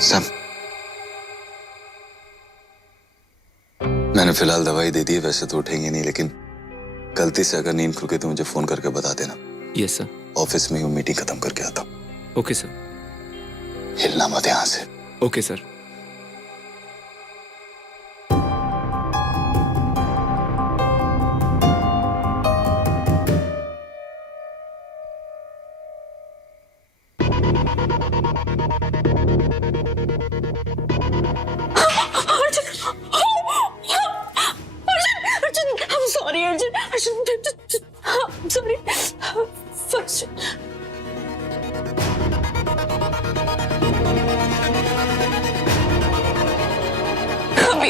सब मैंने फिलहाल दवाई दे दी है, वैसे तो उठेंगे नहीं, लेकिन गलती से अगर नींद खुल गई तो मुझे फोन करके बता देना। Yes sir. ऑफिस में ही मीटिंग खत्म करके आता हूँ। Okay sir. हिलना मत यहाँ से। Okay sir.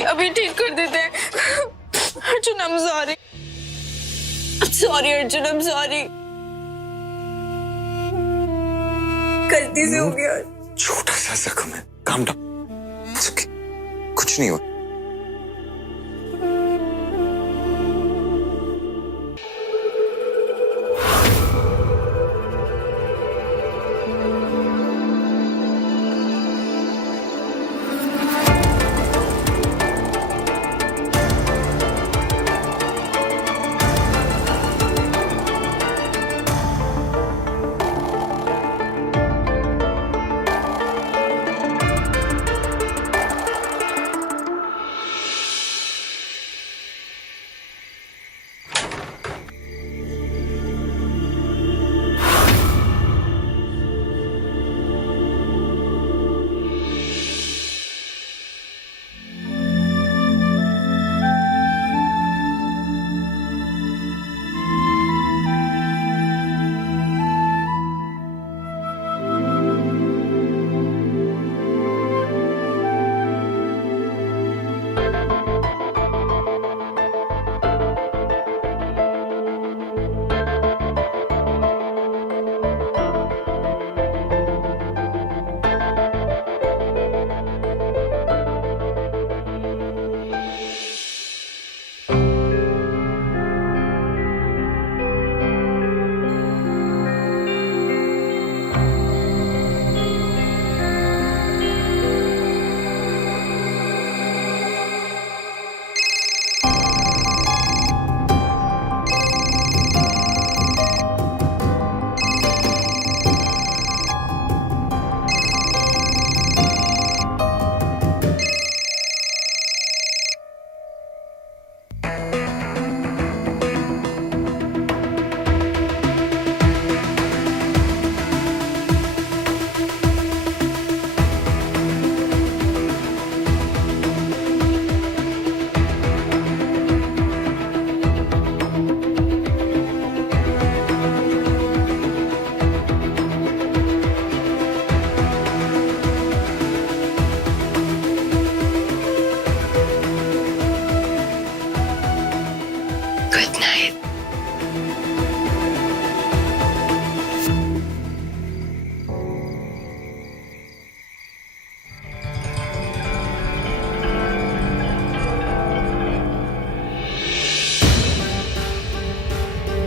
अभी ठीक कर देते हैं। Arjun, I'm sorry. I'm sorry, Arjun, I'm sorry. गलती से हो गया। छोटा सा जख्म है, काम डाउन। कुछ नहीं हुआ।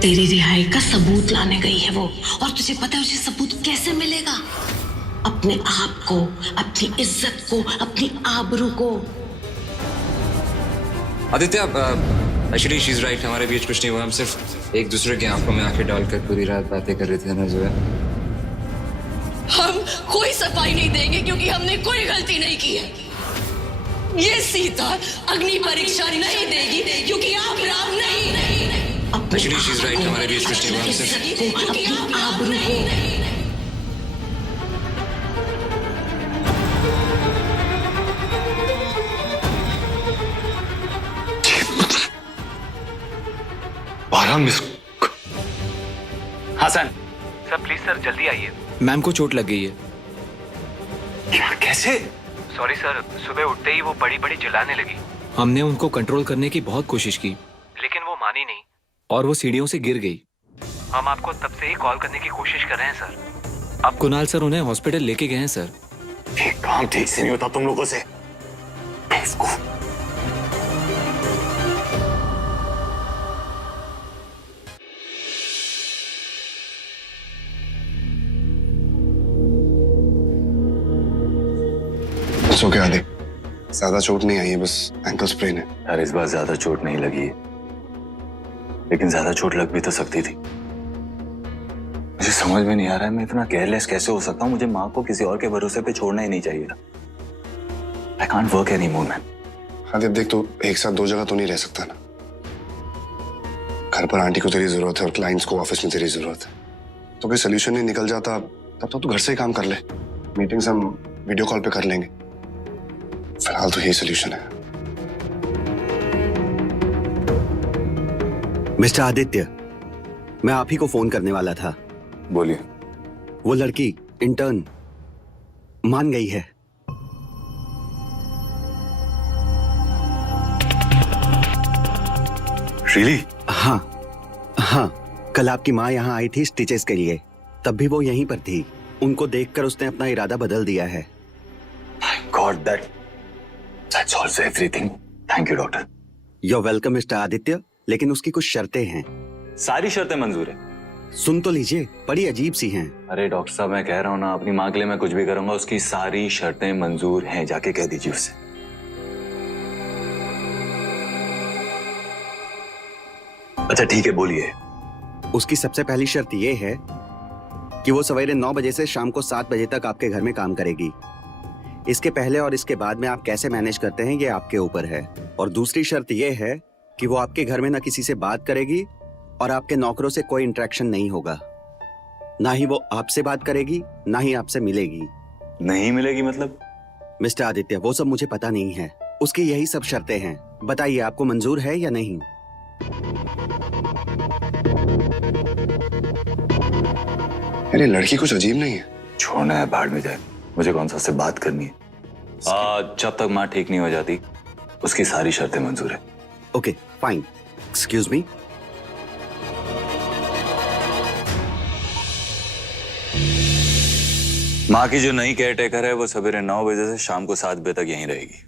तेरी रिहाई का सबूत लाने गई है वो, और तुझे पता है उसे सबूत कैसे मिलेगा? अपने आप को, अपनी इज्जत को, अपनी आबरू को। Aditya, actually she is right, हमारे बीच कुछ नहीं हुआ, हम सिर्फ एक दूसरे की आंखों में आंखें डालकर पूरी रात बातें कर रहे थे ना जो है। हम कोई सफाई नहीं देंगे क्योंकि हमने कोई गलती नहीं की है। ये सीता अग्नि परीक्षा नहीं देगी क्योंकि आप राम नहीं। एक्चुअली शी इज राइट, हमारे बीच कुछ नहीं हुआ, हम सिर्फ अपनी आबरू को। हसन सर, प्लीज सर जल्दी आइए। मैम को चोट लग गई है। क्या, कैसे? सॉरी सर, सुबह उठते ही वो बड़ी बड़ी चिल्लाने लगी। हमने उनको कंट्रोल करने की बहुत कोशिश की, लेकिन वो मानी नहीं और वो सीढ़ियों से गिर गई। हम आपको तब से ही कॉल करने की कोशिश कर रहे हैं सर। अब कुणाल सर उन्हें हॉस्पिटल लेके गए हैं सर। ये काम ठीक से नहीं होता तुम लोगों से। इट्स ओके आदि, ज्यादा चोट नहीं आई है, बस एंकल स्प्रेन है। यार इस बार ज्यादा चोट नहीं लगी है, लेकिन ज्यादा चोट लग भी तो सकती थी। मुझे समझ में नहीं आ रहा है मैं इतना केयरलेस कैसे हो सकता हूँ। मुझे माँ को किसी और के भरोसे पे छोड़ना ही नहीं चाहिए था। I can't work any more man. आदि देख, तो एक साथ दो जगह तो नहीं रह सकता ना। घर पर आंटी को तेरी जरूरत है और क्लाइंट्स को ऑफिस में तेरी जरूरत है। तो कोई सोल्यूशन नहीं निकल जाता तब तो तू घर से ही काम कर ले। मीटिंग्स हम वीडियो कॉल पे कर लेंगे। फिलहाल तो यही सोल्यूशन है। मिस्टर आदित्य, मैं आप ही को फोन करने वाला था। बोलिए। वो लड़की इंटर्न मान गई है। रियली? हाँ, कल आपकी माँ यहाँ आई थी स्टिचेस के लिए, तब भी वो यहीं पर थी। उनको देखकर उसने अपना इरादा बदल दिया है। God, that solves everything. Thank you, doctor. You're welcome, mister Aditya, लेकिन उसकी कुछ शर्तें हैं। सारी शर्तें मंजूर है। सुन तो लीजिए, बड़ी अजीब सी हैं। अरे डॉक्टर साहब, मैं कह रहा हूँ ना, अपनी माँ के लिए मैं कुछ भी करूंगा। उसकी सारी शर्तें मंजूर हैं, जाके कह दीजिए उससे। अच्छा ठीक है, बोलिए। उसकी सबसे पहली शर्त ये है कि वो सवेरे 9 बजे से शाम को 7 बजे तक आपके घर में काम करेगी। इसके पहले और इसके बाद में आप कैसे मैनेज करते हैं ये आपके ऊपर है। और दूसरी शर्त ये है कि वो आपके घर में ना किसी से बात करेगी और आपके नौकरों से कोई इंटरेक्शन नहीं होगा। ना ही वो आपसे बात करेगी, ना ही आपसे मिलेगी। नहीं मिलेगी मतलब? मिस्टर आदित्य, वो सब मुझे पता नहीं है। उसकी यही सब शर्तें हैं। बताइए, आपको मंजूर है या नहीं? अरे लड़की कुछ अजीब नहीं है। छोड़ना है, बाहर में जाए। मुझे कौन सा उससे बात करनी है। जब तक माँ ठीक नहीं हो जाती, उसकी सारी शर्तें मंजूर है। Okay fine. Excuse me. माँ की जो नई केयर टेकर है वो सवेरे 9 बजे से शाम को 7 बजे तक यहीं रहेगी।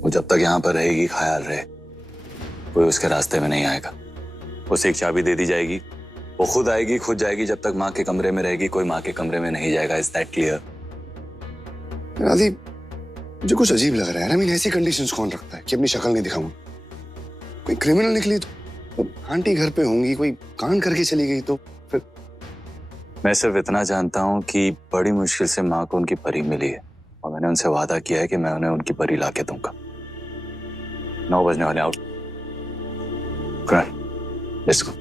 वो जब तक यहाँ पर रहेगी, ख्याल रहे कोई उसके रास्ते में नहीं आएगा। उसे एक चाबी दे दी जाएगी, वो खुद आएगी, खुद जाएगी। जब तक माँ के कमरे में रहेगी, कोई माँ के कमरे में नहीं जाएगा। Is that clear? राधी, मुझे कुछ अजीब लग रहा है। आई मीन, ऐसी कंडीशंस कौन रखता है कि अपनी शक्ल नहीं दिखाऊं? कोई क्रिमिनल निकली तो आंटी घर पे होंगी, कोई कांड करके चली गई तो फिर? मैं सिर्फ इतना जानता हूँ कि बड़ी मुश्किल से माँ को उनकी परी मिली है और मैंने उनसे वादा किया है कि मैं उन्हें उनकी परी लाके दूंगा। 9 बजने वाले, आउट। Let's go.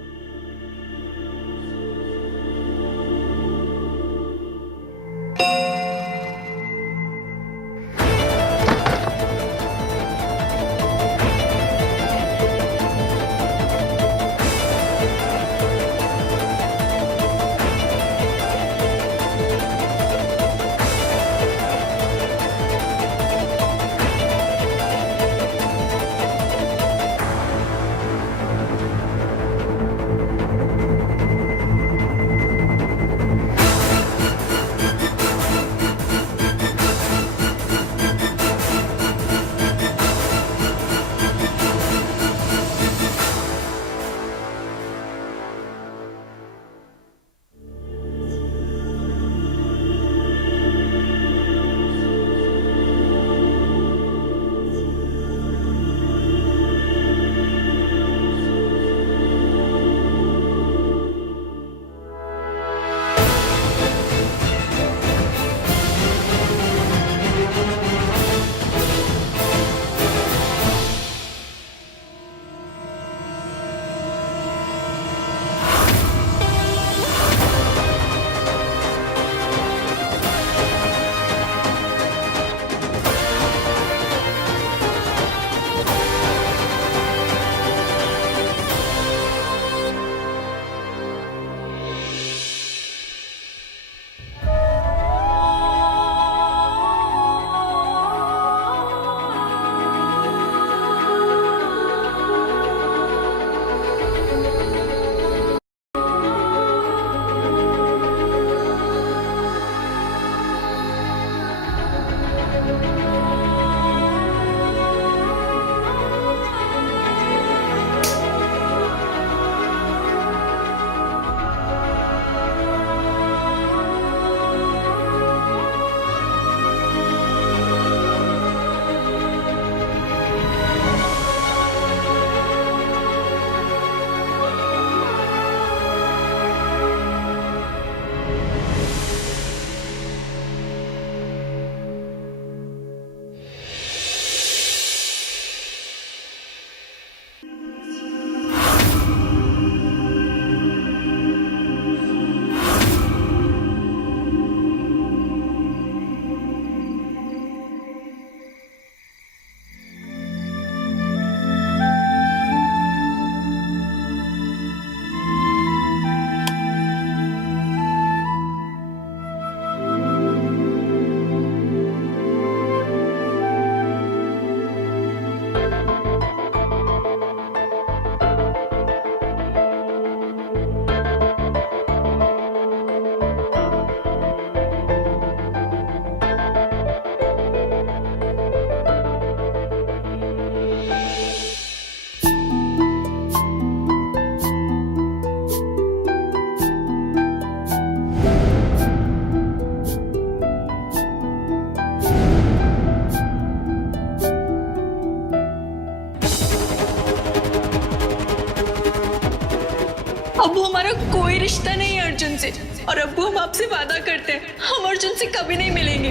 अब्बू, हम आपसे वादा करते हैं, हम अर्जुन से कभी नहीं मिलेंगे।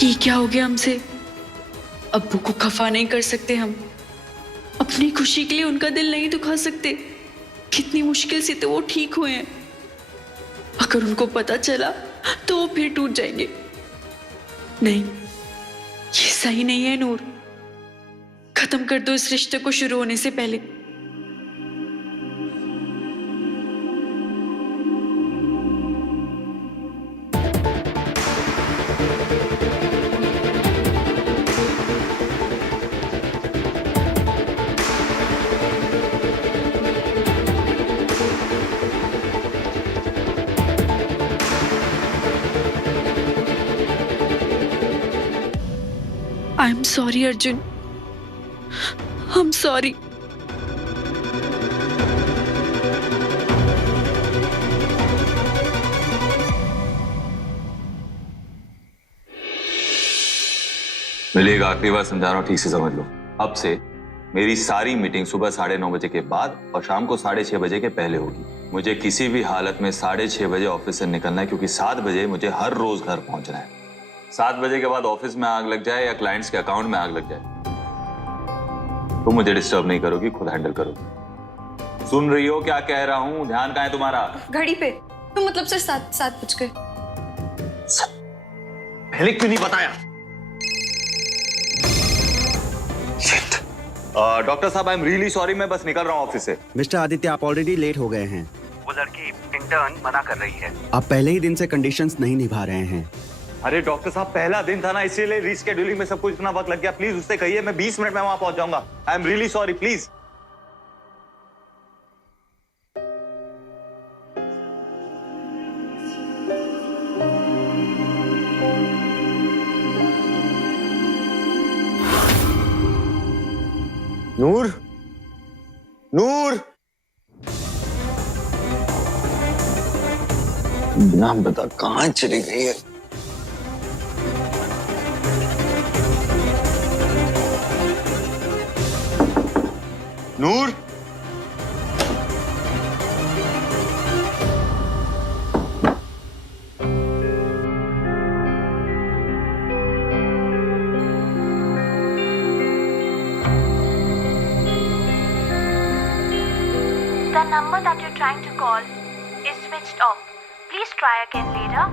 ये क्या हो गया हमसे? अब्बू को खफा नहीं कर सकते हम, अपनी खुशी के लिए उनका दिल नहीं दुखा सकते। कितनी मुश्किल से तो वो ठीक हुए हैं। अगर उनको पता चला तो वो फिर टूट जाएंगे। नहीं, ये सही नहीं है नूर। खत्म कर दो इस रिश्ते को शुरू होने से पहले। I am sorry Arjun, I am sorry. मेरी एक आखिरी बार समझा रहा हूँ, ठीक से समझ लो। अब से मेरी सारी मीटिंग सुबह 9:30 बजे के बाद और शाम को 6:30 बजे के पहले होगी। मुझे किसी भी हालत में 6:30 बजे ऑफिस से निकलना है, क्योंकि 7 बजे मुझे हर रोज घर पहुंचना है। 7 बजे के बाद ऑफिस में आग लग जाए या क्लाइंट्स के अकाउंट में आग लग जाए, तुम मुझे डिस्टर्ब नहीं करोगी, खुद हैंडल करोगी। सुन रही हो क्या कह रहा हूँ? ध्यान कहाँ है तुम्हारा? घड़ी पे। तो मतलब सर 7 बज गए। पहले क्यों नहीं बताया? डॉक्टर साहब, आई एम रियली सॉरी, मैं बस निकल रहा हूँ ऑफिस से। मिस्टर आदित्य, आप ऑलरेडी लेट हो गए हैं। वो लड़की इंटर्न मना कर रही है। आप पहले ही दिन से कंडीशंस नहीं निभा रहे हैं। अरे डॉक्टर साहब, पहला दिन था ना, इसीलिए रीशेड्यूलिंग में सब कुछ इतना वक्त लग गया। प्लीज उससे कहिए मैं 20 मिनट में वहां पहुंच जाऊंगा। I am really sorry, please. Noor, Noor, नाम बता, कहां चली गई है? नूर, The number that you're trying to call is switched off. Please try again later.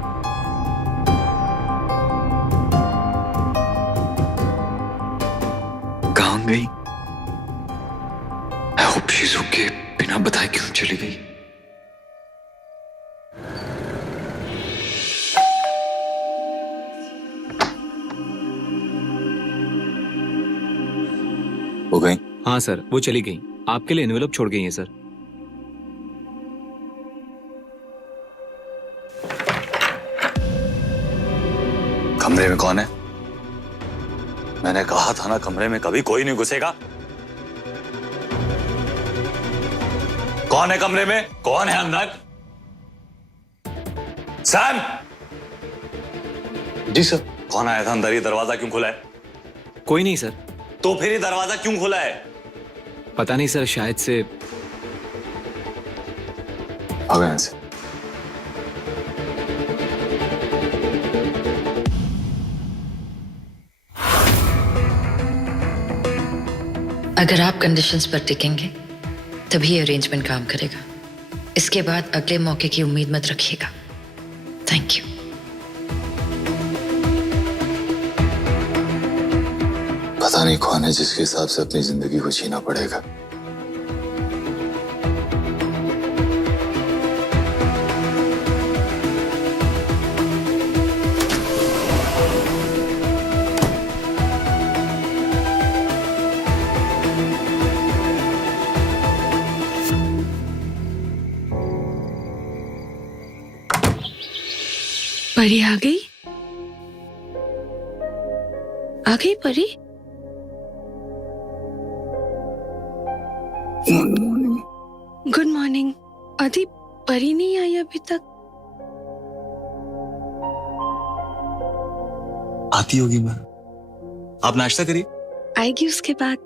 कहाँ गई? I hope she's okay. बिना बताए क्यों चली गई? हो गई? हाँ सर, वो चली गई। आपके लिए एनवेलप छोड़ गई हैं सर। कमरे में कौन है? मैंने कहा था ना, कमरे में कभी कोई नहीं घुसेगा। कौन है कमरे में? कौन है अंदर? सैम! जी सर। कौन आया था अंदर? ये दरवाजा क्यों खुला है? कोई नहीं सर। तो फिर ये दरवाजा क्यों खुला है? पता नहीं सर, शायद से। आ गए यहाँ से। अगर आप कंडीशंस पर टिकेंगे तभी ये अरेंजमेंट काम करेगा। इसके बाद अगले मौके की उम्मीद मत रखिएगा। Thank you. पता नहीं कौन है जिसके हिसाब से अपनी जिंदगी को जीना पड़ेगा। परी आ गई? आ गई परी? Good morning. आदि, परी नहीं आई अभी तक? आती होगी मैं। आप नाश्ता करिए। आएगी उसके बाद।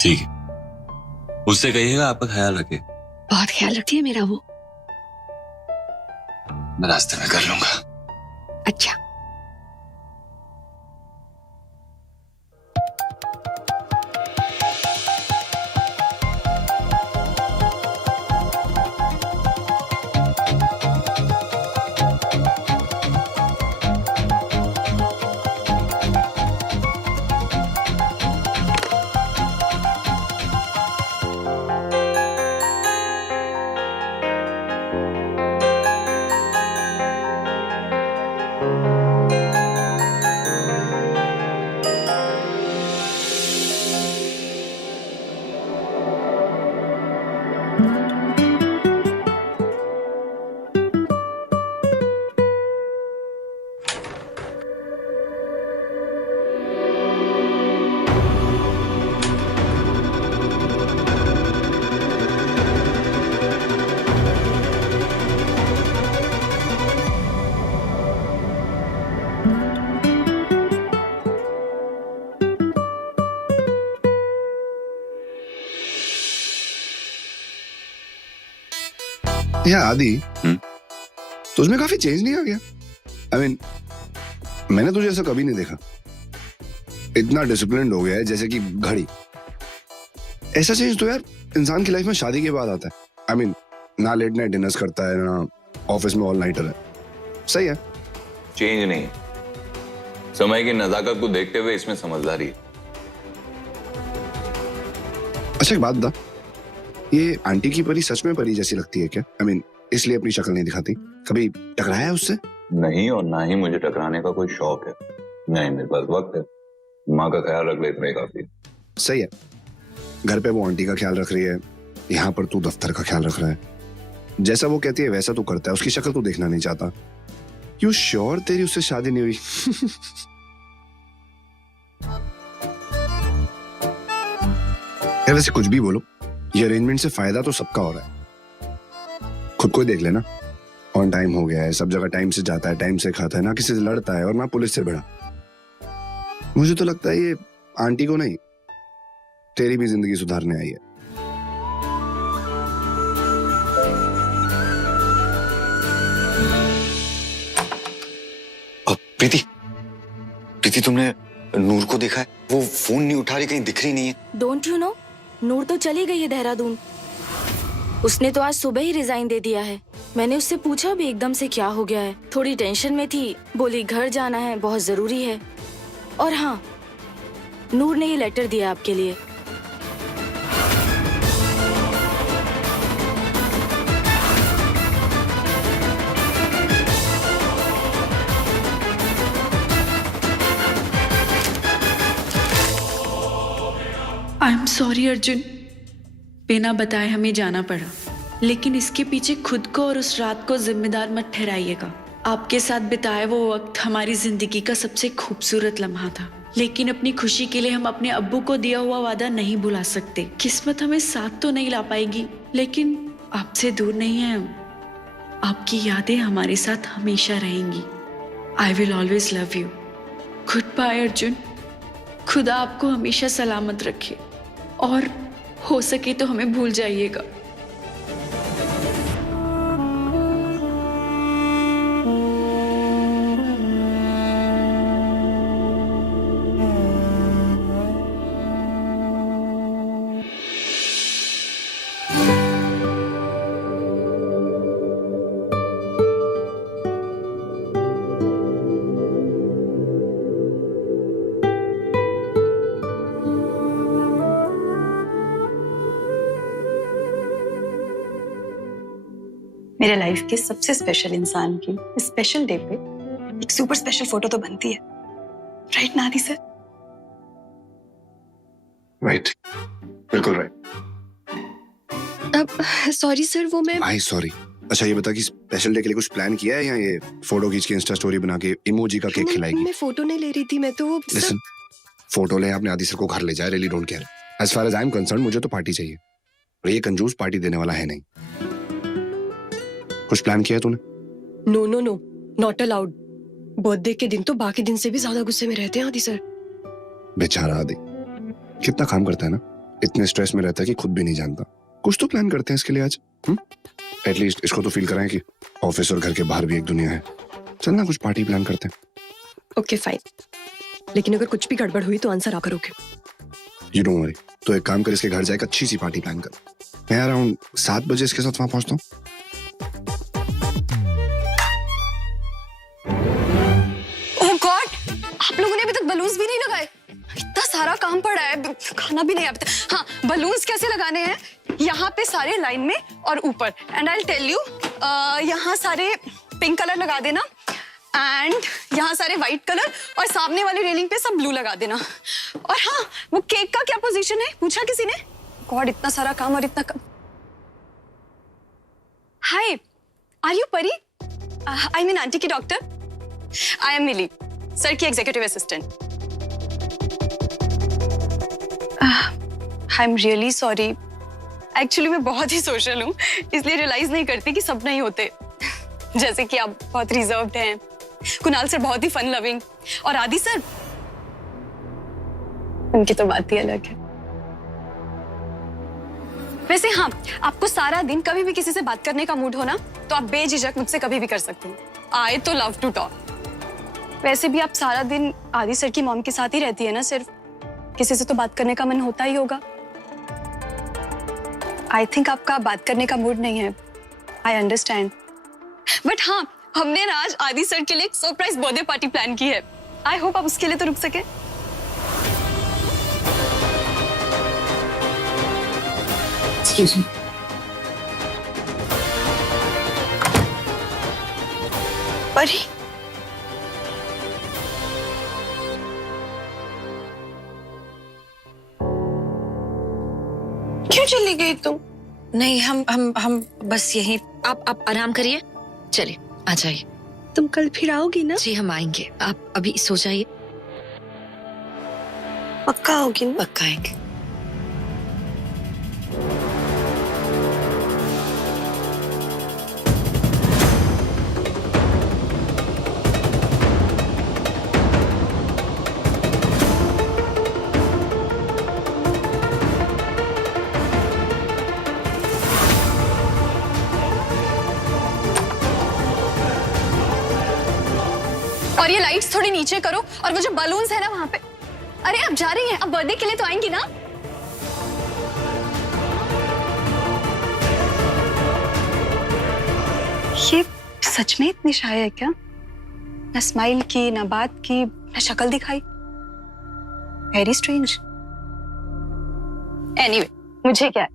ठीक है, उससे कहिएगा आपका ख्याल रखे। बहुत ख्याल रखती है मेरा वो। मैं रास्ते में कर लूंगा। अच्छा। या आदि, तुझमें काफी चेंज नहीं आ गया? आई मीन, मैंने तुझे ऐसा कभी नहीं देखा। इतना डिसिप्लिन्ड हो गया है जैसे कि घड़ी। ऐसा चेंज तो यार इंसान की लाइफ में शादी के बाद आता है। आई मीन, ना लेट नाइट डिनर्स करता है, ना ऑफिस में ऑल नाइटर है। सही है। चेंज नहीं, समय की नजाकत को देखते हुए इसमें समझदारी है। अच्छा एक बात बता, ये आंटी की परी सच में परी जैसी लगती है क्या? आई मीन, इसलिए अपनी शक्ल नहीं दिखाती? कभी टकराया है उससे? नहीं, और ना ही मुझे टकराने का कोई शौक है। नहीं, मेरे पास वक्त है। माँ का ख्याल रख ले, इतना ही काफी। सही है। घर पे वो आंटी का ख्याल रख रही है, यहाँ पर तू दफ्तर का ख्याल रख रहा है। जैसा वो कहती है वैसा तू करता है, उसकी शक्ल तू देखना नहीं चाहता। यू श्योर तेरी उससे शादी नहीं हुई? यार वैसे कुछ भी बोलो, ये अरेंजमेंट से फायदा तो सबका हो रहा है। खुद को देख लेना, ऑन टाइम हो गया है, सब जगह टाइम से जाता है, टाइम से खाता है, ना किसी से लड़ता है और ना पुलिस से भिड़ा। मुझे तो लगता है ये आंटी को नहीं, तेरी भी जिंदगी सुधारने आई है। प्रीति, तुमने नूर को देखा है? वो फोन नहीं उठा रही, कहीं दिख रही नहीं है। डोंट यू नो, नूर तो चली गई है देहरादून। उसने तो आज सुबह ही रिजाइन दे दिया है। मैंने उससे पूछा भी एकदम से क्या हो गया है। थोड़ी टेंशन में थी, बोली घर जाना है, बहुत जरूरी है। और हाँ, नूर ने ये लेटर दिया आपके लिए। आई एम सॉरी अर्जुन, बिना बताए हमें जाना पड़ा, लेकिन इसके पीछे खुद को और उस रात को जिम्मेदार मत ठहराइएगा। आपके साथ बिताया वो वक्त हमारी जिंदगी का सबसे खूबसूरत लम्हा था, लेकिन अपनी खुशी के लिए हम अपने अब्बू को दिया हुआ वादा नहीं भुला सकते। किस्मत हमें साथ तो नहीं ला पाएगी, लेकिन आपसे दूर नहीं है हम। आपकी यादें हमारे साथ हमेशा रहेंगी। I will always love you. Goodbye Arjun. खुदा आपको हमेशा सलामत रखे, और हो सके तो हमें भूल जाइएगा। मेरे लाइफ के सबसे स्पेशल इंसान की स्पेशल डे पे एक सुपर स्पेशल फोटो तो बनती है, राइट नादी सर? राइट, बिल्कुल राइट। अब सॉरी सर, वो मैं भाई सॉरी। अच्छा ये बता कि स्पेशल डे के लिए कुछ प्लान किया है या ये फोटो खींच के इंस्टा स्टोरी बना के इमोजी का केक खिलाएगी? मैं फोटो नहीं ले रही थी, मैं तो लिसन, फोटो ले अपने आदि सर को घर ले जाए, really don't care. As far as I am concerned मुझे तो पार्टी चाहिए, और ये कंजूस पार्टी देने वाला है नहीं। कुछ प्लान किया है तूने? No no no, not allowed. Birthday के दिन तो बाकी दिन से भी ज्यादा गुस्से में रहते हैं आदि सर। बेचारा आदि कितना काम करता है ना, इतने स्ट्रेस में रहता है कि खुद भी नहीं जानता। कुछ तो प्लान करते हैं इसके लिए आज। एटलीस्ट इसको तो फील कराएं कि ऑफिस और घर के बाहर भी एक दुनिया है। चल ना कुछ पार्टी प्लान करते हैं। ओके फाइन, लेकिन अगर कुछ भी गड़बड़ हुई तो आंसर आप करोगे। You don't worry. तो एक काम कर, इसके घर जाकर अच्छी सी पार्टी प्लान कर। मैं अराउंड 7 बजे इसके साथ वहां पहुंचता हूँ। ओह गॉड, आप लोगों ने अभी तक बलून्स भी नहीं लगाए। इतना सारा काम पड़ा है, खाना भी नहीं अभी तक। हाँ, बलून्स कैसे लगाने हैं? यहाँ पे सारे लाइन में और ऊपर। And I will tell you, यहाँ सारे पिंक कलर लगा देना, एंड यहाँ सारे व्हाइट कलर, और सामने वाली रेलिंग पे सब ब्लू लगा देना। और हाँ, वो केक का क्या पोजीशन है पूछा किसी ने? गॉड, इतना सारा काम और इतना कम। हाय, are you Pari? I mean aunty की doctor. I am Mili, sir की executive assistant. I am really sorry. Actually मैं बहुत ही सोशल हूँ, इसलिए रियलाइज नहीं करती कि सब नहीं होते। जैसे कि आप बहुत रिजर्व्ड हैं, कुणाल सर बहुत ही फन लविंग, और आदि सर, उनकी तो बात ही अलग है। वैसे हाँ, आपको सारा दिन कभी भी किसी से बात करने का मूड हो ना, तो आप बेझिझक मुझसे कभी भी कर सकते हैं। आई तो लव टू टॉक। वैसे भी आप सारा दिन आदि सर की मॉम के साथ ही रहती है ना, सिर्फ किसी से तो बात करने का मन होता ही होगा। आई थिंक आपका बात करने का मूड नहीं है, आई अंडरस्टैंड। बट हाँ, हमने ना आज आदि सर के लिए एक सरप्राइज बर्थडे पार्टी प्लान की है। आई होप आप उसके लिए तो रुक सके। Excuse me. परी, क्यों चली गई तुम? नहीं, हम बस यही। आप आराम करिए, चलिए आ जाइए। तुम कल फिर आओगी ना? जी हम आएंगे, आप अभी सो जाइए। पक्का आओगी ना? पक्का आएंगे। और ये लाइट्स थोड़ी नीचे करो, और वो जो बलून्स है ना वहां पे। अरे आप जा रही हैं, अब बर्थडे के लिए तो आएंगी ना? ये सच में इतनी शाय है क्या? ना स्माइल की, ना बात की, ना शक्ल दिखाई। Very strange. एनीवे, मुझे क्या है,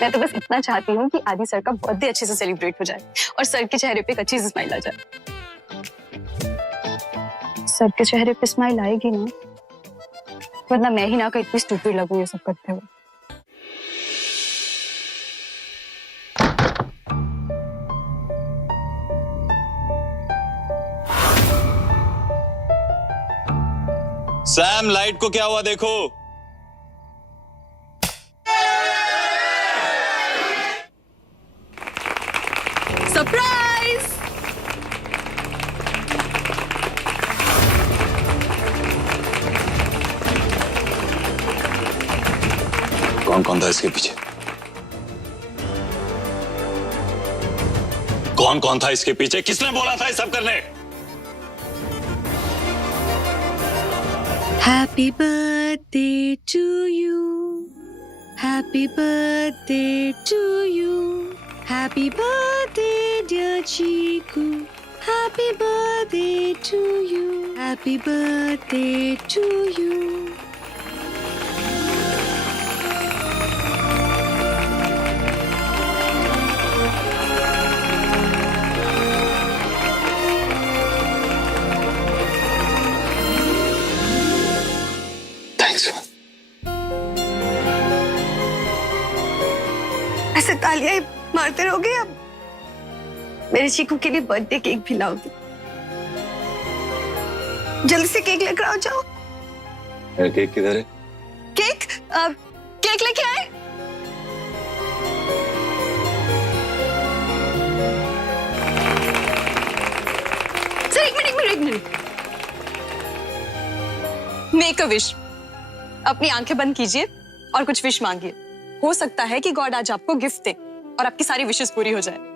मैं तो बस इतना चाहती हूँ कि आदि सर का बर्थडे अच्छे से सेलिब्रेट हो जाए और सर के चेहरे पे एक अच्छी सी स्माइल आ जाए। सर के चेहरे पे स्माइल आएगी ना, वरना मैं ही ना कहीं इतनी स्टूपिड लगूं ये सब करते हुए। सैम, लाइट को क्या हुआ देखो। सरप्राइज! कौन कौन था इसके पीछे? कौन कौन था इसके पीछे? किसने बोला था ये सब करने? Happy birthday to you. Happy birthday to you. Happy birthday, dear Chiku. Happy birthday to you. Happy birthday to you. ऐसे तालियां ही मारते रहोगे? अब मेरे चीकू के लिए बर्थडे केक भी लाओगी? जल्दी से केक लेकर आओ, जाओ। मेरा केक किधर है? केक केक लेके आए। सर एक मिनट मेक अ विश। अपनी आंखें बंद कीजिए और कुछ विश मांगिए। हो सकता है कि गॉड आज आपको गिफ्ट दे और आपकी सारी विशेस पूरी हो जाए।